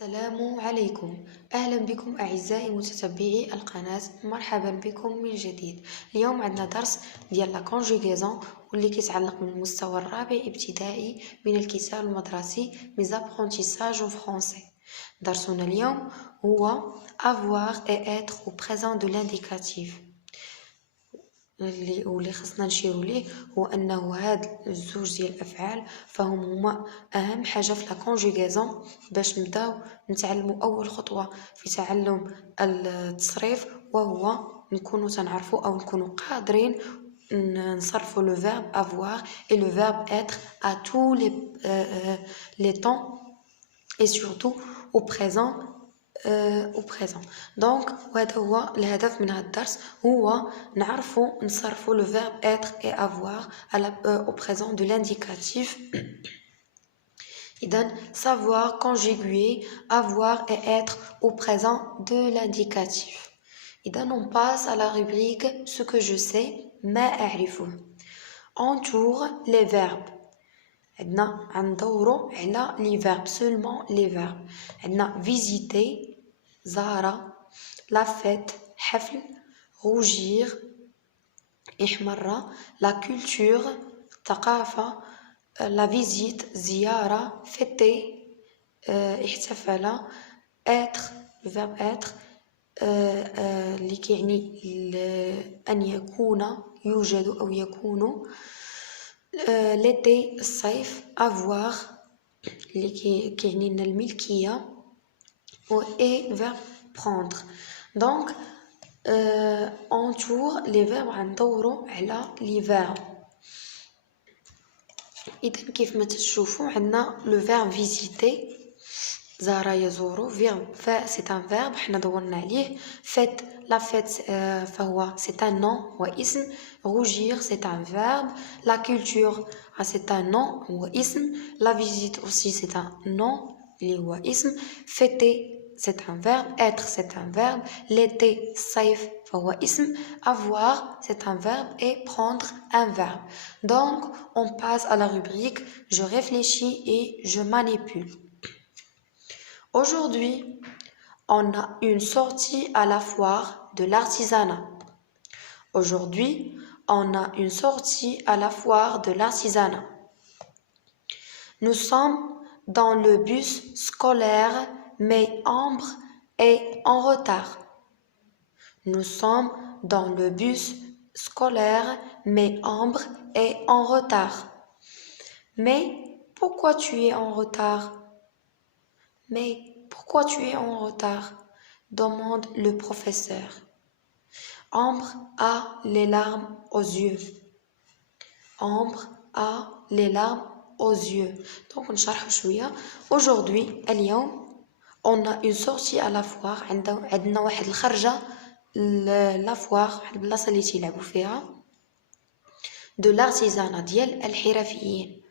السلام عليكم. أهلا بكم أعزائي متتبعي القناة، مرحبا بكم من جديد. اليوم عندنا درس ديال لا كونجوغيزون واللي كيتعلق من المستوى الرابع ابتدائي من الكتاب المدرسي ميزابرونتيساج اون فرونسي. درسنا اليوم هو avoir et être au présent de l'indicatif. واللي خصنا نشيرو ليه هو انه هاد الزوج ديال الافعال هما اهم حاجه في لا كونجوغيزون باش نبداو نتعلموا اول خطوه في تعلم التصريف، وهو نكونوا تنعرفوا او نكونوا قادرين نصرفوا لو فيرب avoir et le verbe être à tous les temps et surtout au présent. دونك وهذا هو الهدف من هذا الدرس، هو نعرفوا نصرفوا لو فيرب être et avoir au présent de l'indicatif. إذن savoir conjuguer avoir et être au présent de l'indicatif. إذن on passe à la rubrique ce que je sais ما أعرفه. Entoure les verbes. عندنا غندورو على لي فيرب سولمون لي فيرب. عندنا visiter زار، لا فيت حفل، روجير احمر، لا كولتور ثقافة، لا فيزيت زيارة، فيتي احتفل، اتر لو فيرب اتر اللي كيعني ان يكون يوجد او يكون، l'été الصيف، avoir اللي كيعني لنا الملكية، et verbe prendre. donc entoure les verbes غندورو على les verbes. إذن كيف ما تشوفوا عندنا le verbe visiter زار يزور، verbe c'est un verbe حنا دورنا عليه، fête la fête فهو c'est un nom هو اسم، rougir c'est un verbe، la culture c'est un nom هو اسم، la visite aussi c'est un nom اللي هو اسم، fêter c'est un verbe، être c'est un verbe، l'été صيف فهو اسم، avoir c'est un verbe et prendre un verbe. Donc on passe à la rubrique je réfléchis et je manipule. Aujourd'hui, on a une sortie à la foire de l'artisanat. Aujourd'hui, on a une sortie à la foire de l'artisanat. Nous sommes dans le bus scolaire, mais Ambre est en retard. Nous sommes dans le bus scolaire, mais Ambre est en retard. Mais pourquoi tu es en retard? Mais pourquoi tu es en retard? Demande le professeur. Ambre a les larmes aux yeux. Ambre a les larmes aux yeux. Donc نشرح شوية. Aujourd'hui, اليوم, on a une sortie à la foire. عندنا واحد الخرجة لا فوار، واحد البلاصة اللي تيلعبوا فيها، de l'artisanat ديال الحرفيين،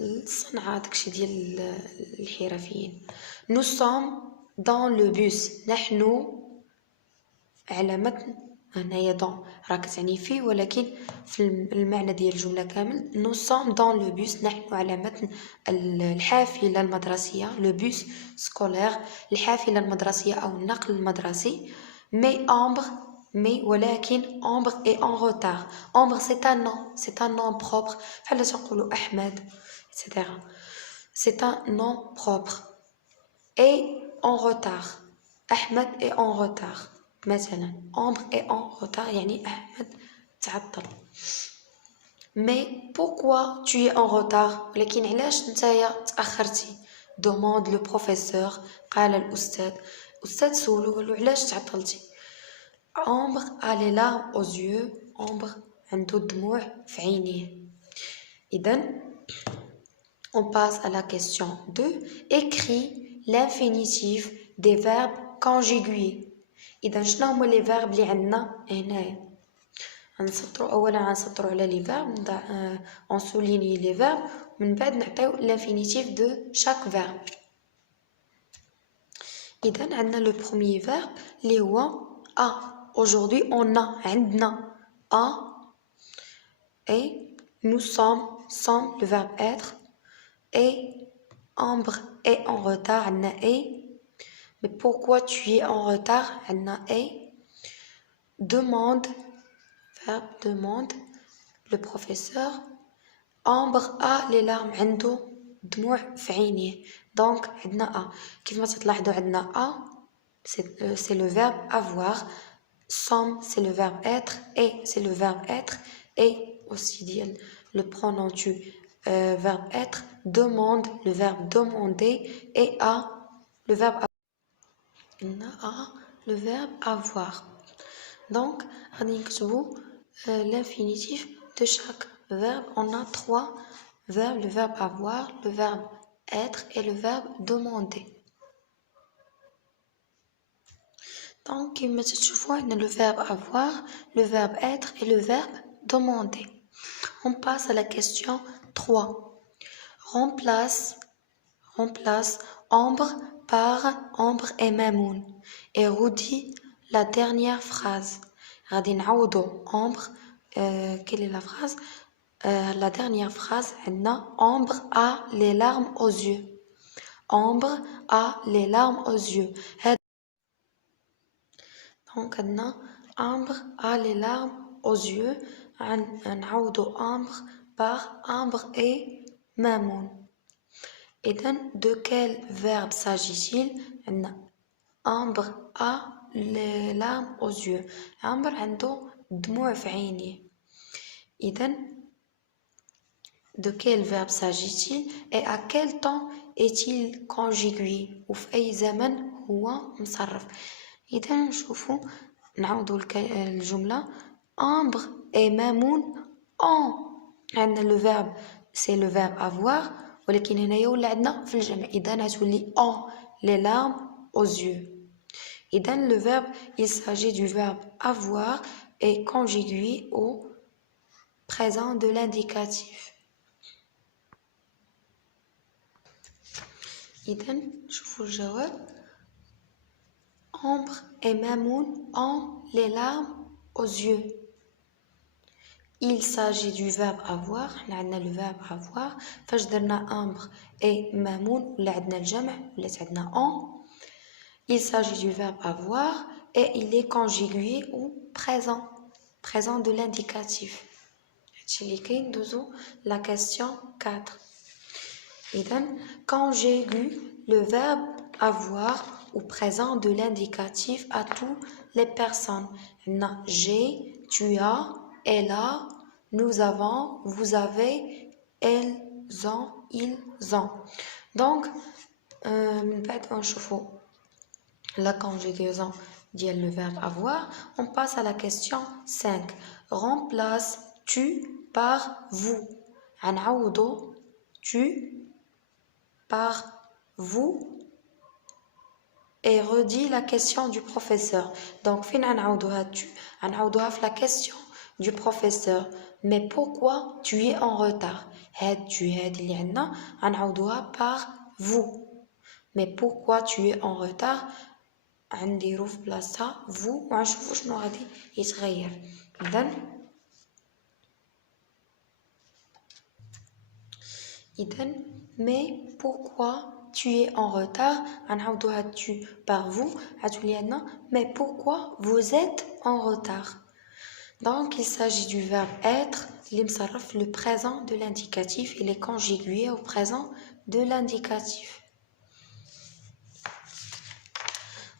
الصنعة داكشي ديال الحرفيين. Nous sommes dans le bus. نحن على متن، هنايا دون راه كتعني فيه، ولكن في المعنى ديال الجملة كامل nous sommes dans le bus نحن على متن الحافلة المدرسية، le bus scolaire الحافلة المدرسية أو النقل المدرسي. mais Ambre mais ولكن Ambre est en retard. Ambre c'est un nom propre، بحال تنقولوا أحمد etc. c'est un nom propre. et en retard أحمد est en retard. مثلا Ambre est en retard يعني أحمد تعطل. mais pourquoi tu es en retard؟ ولكن علاش نتايا تأخرتي؟ demande le professeur قال الأستاذ سولو قالو علاش تعطلتي؟ Ambre a les larmes aux yeux. Ambre عنده الدموع في عينيه. إذن on passe à la question 2. écris l'infinitif des verbes conjugués. إذا شنو هما لي فيرب اللي عندنا هنايا؟ غنسطروا اولا غنسطروا على لي فيرب، اون سوليني لي فيرب، من بعد نعطيو l'infinitif de chaque verbe. إذا عندنا لو بروميير فيرب اللي هو a. aujourd'hui on a عندنا a et nous sommes le verbe être et Ambre est en retard, عندنا est. Mais pourquoi tu es en retard, عندنا est. Demande, verbe demande, le professeur. Ambre a les larmes, عنده دموع في عينيه. Donc عندنا a. كيف ما تلاحظوا عندنا a, c'est le verbe avoir. Sommes, c'est le verbe être. Et, c'est le verbe être. Et aussi ديال le pronom tu, verbe être. Demande, le verbe demander. Et a, le verbe avoir. Le verbe avoir. Donc, غادي نكتبوا l'infinitif de chaque verbe. On a 3 verbes, le verbe avoir, le verbe être et le verbe demander. Donc, كما تشوفوا عندنا le verbe avoir, le verbe être et le verbe demander. On passe à la question 3. Remplace Ambre par Ambre et Mamoun et redis la dernière phrase. غادي نعوضوا Ambre. Quelle est la phrase? La dernière phrase عندنا Ambre a les larmes aux yeux. Ambre a les larmes aux yeux. Donc عندنا Ambre a les larmes aux yeux. نعوضوا Ambre par Ambre et Mamoun. Et de quel verbe s'agit-il? Ambre a les larmes aux yeux. Ambre عنده دموع في عينيه. إذن de quel verbe s'agit-il et à quel temps est-il conjugué وفي أي زمن هو مصرف. إذا نشوفوا نعوضوا الجملة Ambre et Mamoun ont. عندنا le verbe c'est le verbe avoir ولكن هنايا ولا عندنا في الجمع. إذا غتولي ont les larmes aux yeux. إذا le verbe il s'agit du verbe avoir et conjugué au présent de l'indicatif. إذا شوفوا الجواب. Ambre et Mamoun ont les larmes aux yeux. Il s'agit du verbe avoir. حنا عندنا le verbe avoir. فاش درنا Ambre et Mamoun ولا عندنا الجمع ولات عندنا ont. Il s'agit du verbe avoir et il est conjugué au présent de l'indicatif. هادشي اللي كاين. ندوزو la question 4. إذا conjugue le verbe avoir au présent de l'indicatif à toutes les personnes. عندنا j'ai, tu as, elle a, nous avons, vous avez, elles ont, ils ont. Donc من بعد نشوفوا la conjugaison ديال le verbe avoir. On passe à la question 5. Remplace tu par vous. غنعوضوا tu par vous et redis la question du professeur. Donc فين غنعوضوها tu غنعوضوها في la question du professeur. Mais pourquoi tu es en retard? هاد tu هاد اللي عندنا غنعوضوها par vous. Mais pourquoi tu es en retard? غنديرو في بلاصتها vous وغنشوفو شنو غادي يتغير. إذن mais pourquoi tu es en retard? غنعوضوها tu par vous غتولي عندنا mais pourquoi vous êtes en retard? Donc il s'agit du verbe être اللي مصرف le présent de l'indicatif. Il est conjugué au présent de l'indicatif.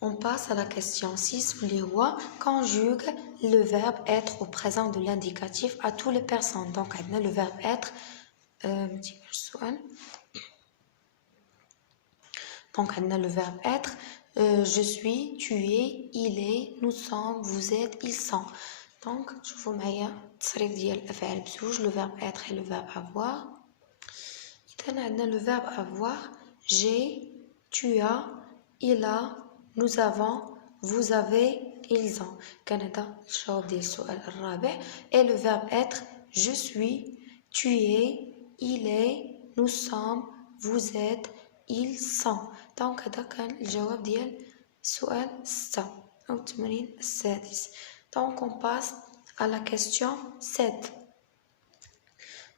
On passe à la question 6 où les rois conjuguent le verbe être au présent de l'indicatif à toutes les personnes. Donc on a le verbe être. Donc on a le verbe être. Je suis, tu es, il est, nous sommes, vous êtes, ils sont. Donc شوفوا معايا التصريف ديال الافعال بزوج le verbe être et le verbe avoir. إذا عندنا le verbe avoir j'ai, tu as, il a, nous avons, vous avez, ils ont. كان هذا الجواب ديال السؤال الرابع. Et le verbe être je suis, tu es, il est, nous sommes, vous êtes, ils sont. Donc هذا كان الجواب ديال السؤال 6 أو التمرين السادس. Donc on passe à la question 7.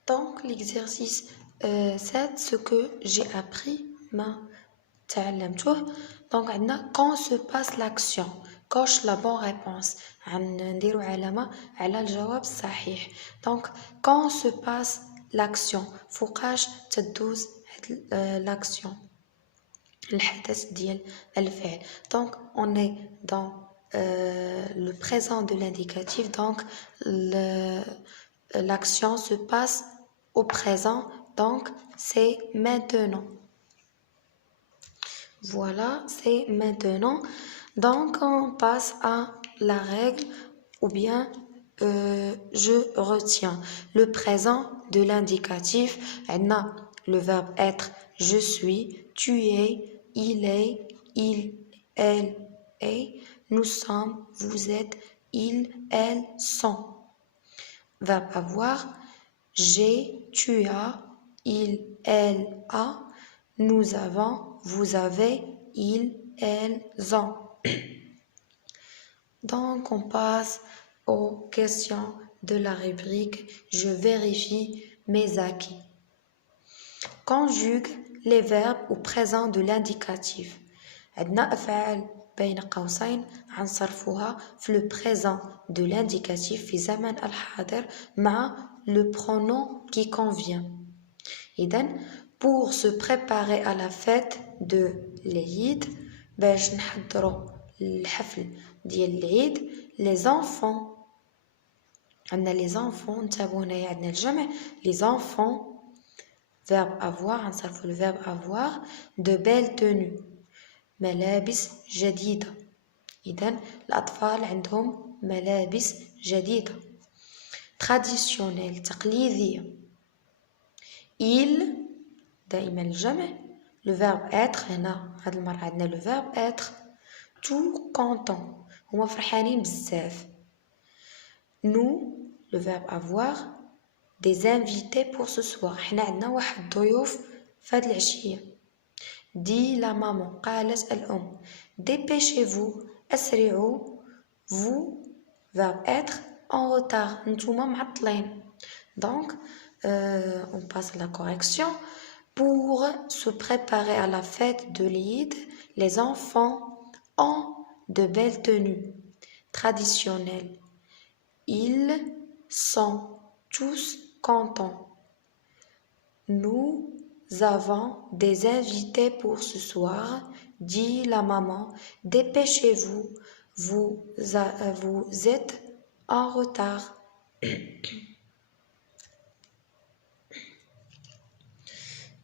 Donc l'exercice 7, ce que j'ai appris ما تعلمتوه. دونك عندنا quand se passe l'action coche la bonne réponse نديرو علامة على الجواب الصحيح. دونك quand se passe l'action فوقاش تدوز l'action الحدث ديال الفعل. دونك on est dans le présent de l'indicatif. Donc l'action se passe au présent, donc c'est maintenant. Voilà, c'est maintenant. Donc on passe à la règle ou bien je retiens. Le présent de l'indicatif, on a le verbe être, je suis, tu es, il est, il, elle est, nous sommes, vous êtes, ils, elles sont. Verbe avoir, j'ai, tu as, il, elle a, nous avons, vous avez, ils, elles ont. Donc on passe aux questions de la rubrique je vérifie mes acquis. Conjugue les verbes au présent de l'indicatif. عندنا أفعال بين قوسين غنصرفوها في le présent de l'indicatif في زمن الحاضر مع le pronom qui convient. إذن pour se préparer à la fête de l'Eid باش نحضروا الحفل ديال العيد les enfants عندنا les enfants نتابعوا هنايا عندنا الجمع les enfants verbe avoir غنصرفوا le verbe avoir de belles tenues ملابس جديدة. إذن الأطفال عندهم ملابس جديدة. traditionnel تقليدية. il دائما الجمع le verbe être هنا هاد المرة عندنا le verbe être tout content هما فرحانين بزاف. nous le verbe avoir des invités pour ce soir حنا عندنا واحد الضيوف فهاد العشية. dit la maman قالت الأم. dépêchez-vous أسرعوا. vous verbe être en retard نتوما معطلين. donc on passe à la correction. Pour se préparer à la fête de l'Eid, les enfants ont de belles tenues traditionnelles. Ils sont tous contents. Nous avons des invités pour ce soir, dit la maman. Dépêchez-vous, vous êtes en retard.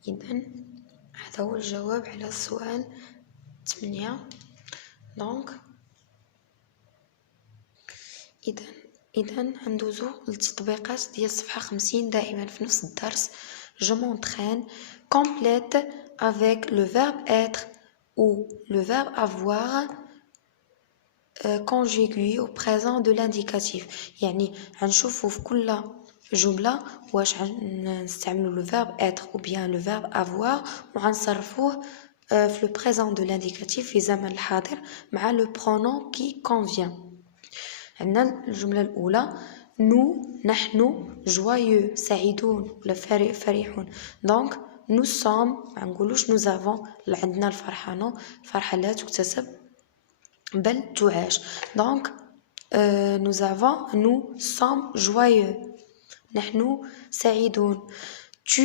إذن هذا هو الجواب على السؤال 8. دونك إذن ندوزو للتطبيقات ديال صفحة 50 دائما في نفس الدرس. Je m'entraîne complète avec le verbe être ou le verbe avoir conjugué au présent de l'indicatif. يعني غنشوفو في كل جملة واش غنستعملو le verbe être ou bien le verbe avoir وغنصرفوه في le présent de l'indicatif في زمن الحاضر مع le pronom qui convient. عندنا الجملة الأولى nous نحن joyeux سعيدون ولا فرحون. donc nous sommes ما نقولوش nous avons عندنا الفرحة نو الفرحة لا تكتسب بل تعاش. donc nous sommes joyeux نحن سعيدون. tu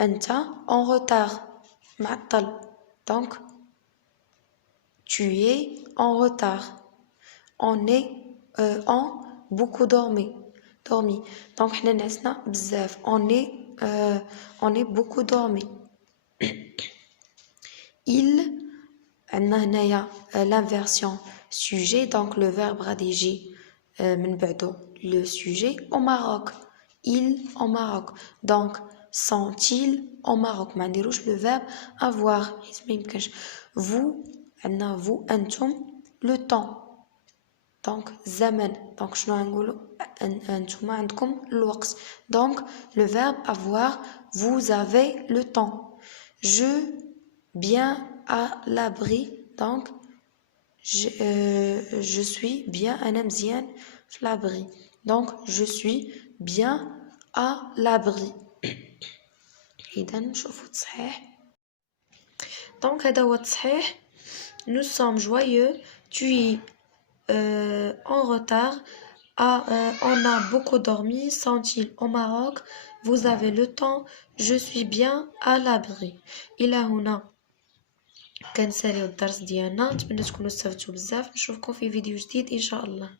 أنت en retard معطل. donc tu es en retard. on est beaucoup dormi. donc حنا نعسنا بزاف. on est beaucoup dormi. il عندنا هنايا l'inversion sujet donc le verbe غادي يجي من بعدو le sujet au Maroc. il au Maroc. donc sont-ils au Maroc ما نديروش le verbe avoir حيت ما يمكنش. vous عندنا vous أنتم le temps donc زمن. donc شنو غنقولوا أنتم عندكم الوقت. donc le verbe avoir vous avez le temps. je bien à l'abri donc je suis bien أنا مزيان في l'abri. donc je suis bien à l'abri. إذا نشوفوا تصحيح دونك هذا هو التصحيح. nous sommes joyeux, tu es en retard, on a beaucoup dormi, sont-ils au Maroc, vous avez le temps, je suis bien à l'abri. إلى هنا كنساليو الدرس ديالنا، نتمنى تكونوا استفدتوا بزاف. نشوفكم في فيديو جديد ان شاء الله.